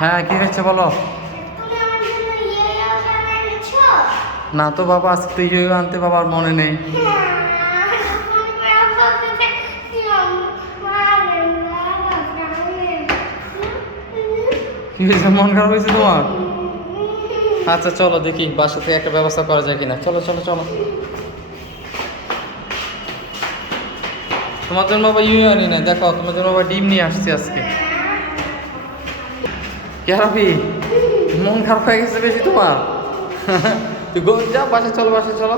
হ্যাঁ, কি হয়েছে বলো? না তো বাবা, আজকে তো ইয়ে আনতে বাবার মনে নেই। কি হয়েছে, মন খারাপ হয়েছে তোমার? আচ্ছা চলো দেখি বাসা থেকে একটা ব্যবস্থা করা যায় কিনা। চলো চলো চলো। তোমার জন্য বাবা ইয়ে আনি না, দেখো তোমার জন্য বাবা ডিম নিয়ে আসছে আজকে। কি হারাবি, মন খারাপ হয়ে গেছে বেশি তোমার? তুই যা বাসা চলো, বাসা চলো।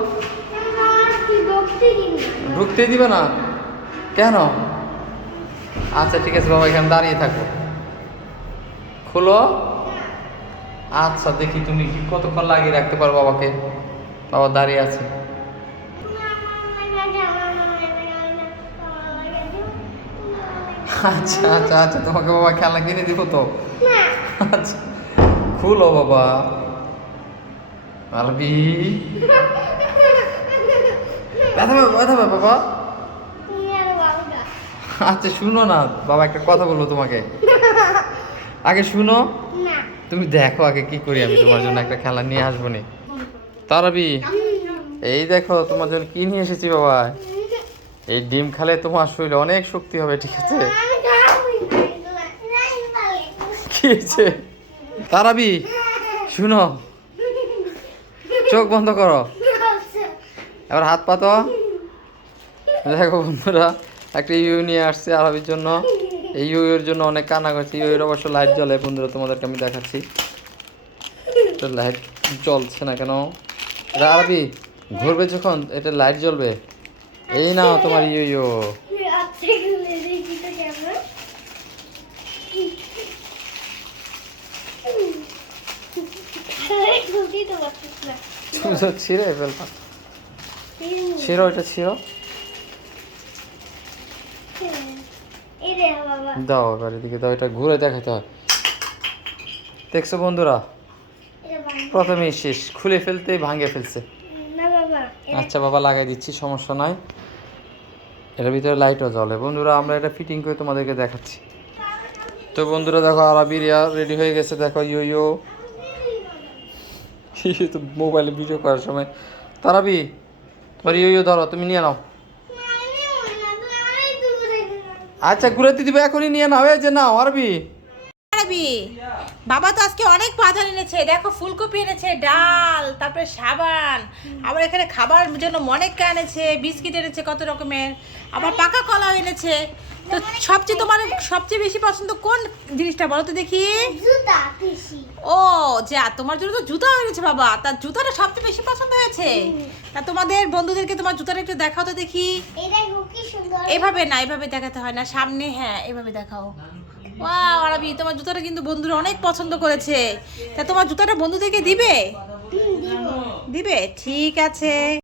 ঢুকতে দিবে না কেন? আচ্ছা ঠিক আছে বাবা, এখানে দাঁড়িয়ে থাকো। খোলো। আচ্ছা দেখি তুমি কি কতক্ষণ লাগিয়ে রাখতে পারো বাবাকে। বাবা দাঁড়িয়ে আছে। আচ্ছা আচ্ছা আচ্ছা, তোমাকে বাবা খেলনা কিনে দিব তো। আচ্ছা খুলো বাবা। আরবি ব্যথা পাবে, ব্যথা পাবে বাবা। আচ্ছা শুনো না বাবা, একটা কথা বলবো তোমাকে। আগে শুনো, তুমি দেখো আগে কি করি আমি তোমার জন্য একটা খেলা নিয়ে আসবো নি। তারাবি এই দেখো তোমার জন্য কি নিয়ে এসেছি বাবা। এই ডিম খেলে তোমার শরীরে অনেক শক্তি হবে, ঠিক আছে? কি হয়েছে? তারাবি শুনো, চোখ বন্ধ করো, এবার হাত পাতো। দেখো বন্ধুরা, একটা ইউ নিয়ে আসছে আরবির জন্য। এই ইউর জন্য অনেক কান্না করছে। ইউর অবশ্য লাইট জ্বলে বন্ধুরা, তোমাদেরকে আমি দেখাচ্ছি। তো লাইট জ্বলছে না কেন? এটা আরবি ঘুরবে যখন এটা লাইট জ্বলবে। এই নাও তোমার ইউ ইউ। তুমি তো ছিঁড়ে ফেলবা। ছিঁড়ো, এটা ছিঁড়ো। দাও এবার এদিকে দাও, এটা ঘুরে দেখাতে হয়। দেখছো বন্ধুরা, প্রথমে শেষ, খুলে ফেলতেই ভাঙে ফেলছে। আচ্ছা বাবা লাগাই দিচ্ছি, সমস্যা নাই। এর ভিতরে লাইটও জ্বলে বন্ধুরা, আমরা এটা ফিটিং করে তোমাদেরকে দেখাচ্ছি। তো বন্ধুরা দেখো, আরবির রেডি হয়ে গেছে। দেখো ইউ ইউ তো মোবাইলে ভিডিও করার সময়। তারাবি তোমার ইউ ইউ ধরো, তুমি নিয়ে নাও। আচ্ছা ঘুরাতে দিবে, এখনই নিয়ে নাও। এই যে নাও আরবি। আরবি বাবা তো আজকে অনেক বাজার এনেছে, দেখো ফুলকপি এনেছে, ডাল, তারপরে সাবান, আবার এখানে খাবার জন্য মনেকা এনেছে, বিস্কিট এনেছে কত রকমের, আবার পাকা কলাও এনেছে। তো তোমার সবচেয়ে বেশি পছন্দ কোন জিনিসটা বলো তো দেখি? জুতা বেশি। ও যা, তোমার জন্য তো জুতা এনেছে বাবা, তার জুতাটা সবচেয়ে বেশি পছন্দ হয়েছে। তা তোমাদের বন্ধুদেরকে তোমার জুতাটা একটু দেখাও তো দেখি। কি সুন্দর। এভাবে না, এভাবে দেখাতে হয় না, সামনে, হ্যাঁ এভাবে দেখাও। ওয়াও আরবি, তোমার জুতাটা কিন্তু বন্ধুরা অনেক পছন্দ করেছে। তা তোমার জুতাটা বন্ধুদেরকে দিবে? দিবে, ঠিক আছে।